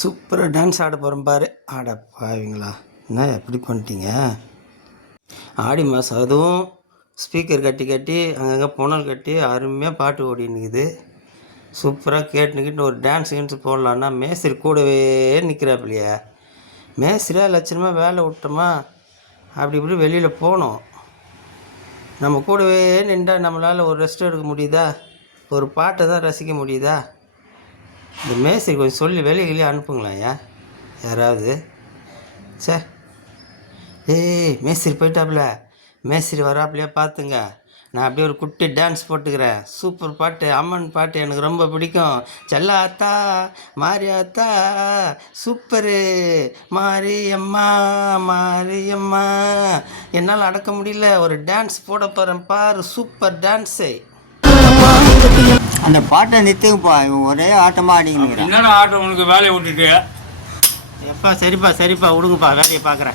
சூப்பராக டான்ஸ் ஆட போகிறோம் பாரு. ஆட பாவீங்களா, என்ன எப்படி பண்ணிட்டீங்க? ஆடி மாதம், அதுவும் ஸ்பீக்கர் கட்டி கட்டி அங்கங்கே புனல் கட்டி அருமையாக பாட்டு ஓடினுக்குது. சூப்பராக கேட்டுக்கிட்டு ஒரு டான்ஸ் கின்ஸ் போடலான்னா மேஸ்திரி கூடவே நிற்கிறாப்பிலையா. மேஸ்திரியாக லட்சணமாக வேலை விட்டோமா அப்படி இப்படி வெளியில் போனோம். நம்ம கூடவே நின்றால் நம்மளால் ஒரு ரெஸ்ட் எடுக்க முடியுதா? ஒரு பாட்டை தான் ரசிக்க முடியுதா? இந்த மேஸ்திரி கொஞ்சம் சொல்லி வெளியே அனுப்புங்களா ஐயா யாராவது. சார் ஏய் மேஸ்திரி போயிட்டாப்புல, மேஸ்திரி வராப்புலையா பார்த்துங்க. நான் அப்படியே ஒரு குட்டி டான்ஸ் போட்டுக்கிறேன். சூப்பர் பாட்டு, அம்மன் பாட்டு எனக்கு ரொம்ப பிடிக்கும். செல்லாத்தா மாரியாத்தா சூப்பரு மாரியம்மா மாரியம்மா. என்னால் அடக்க முடியல, ஒரு டான்ஸ் போட போகிறேன் பாரு. Super dance. அந்த பாட்டை நிறுத்துங்கப்பா, ஒரே ஆட்டமாக ஆடிங்க. என்னடா ஆட்டம் உனக்கு வேலையை விட்டுட்டு? எப்பா சரிப்பா சரிப்பா விடுங்கப்பா, வேலையை பார்க்குறேன்.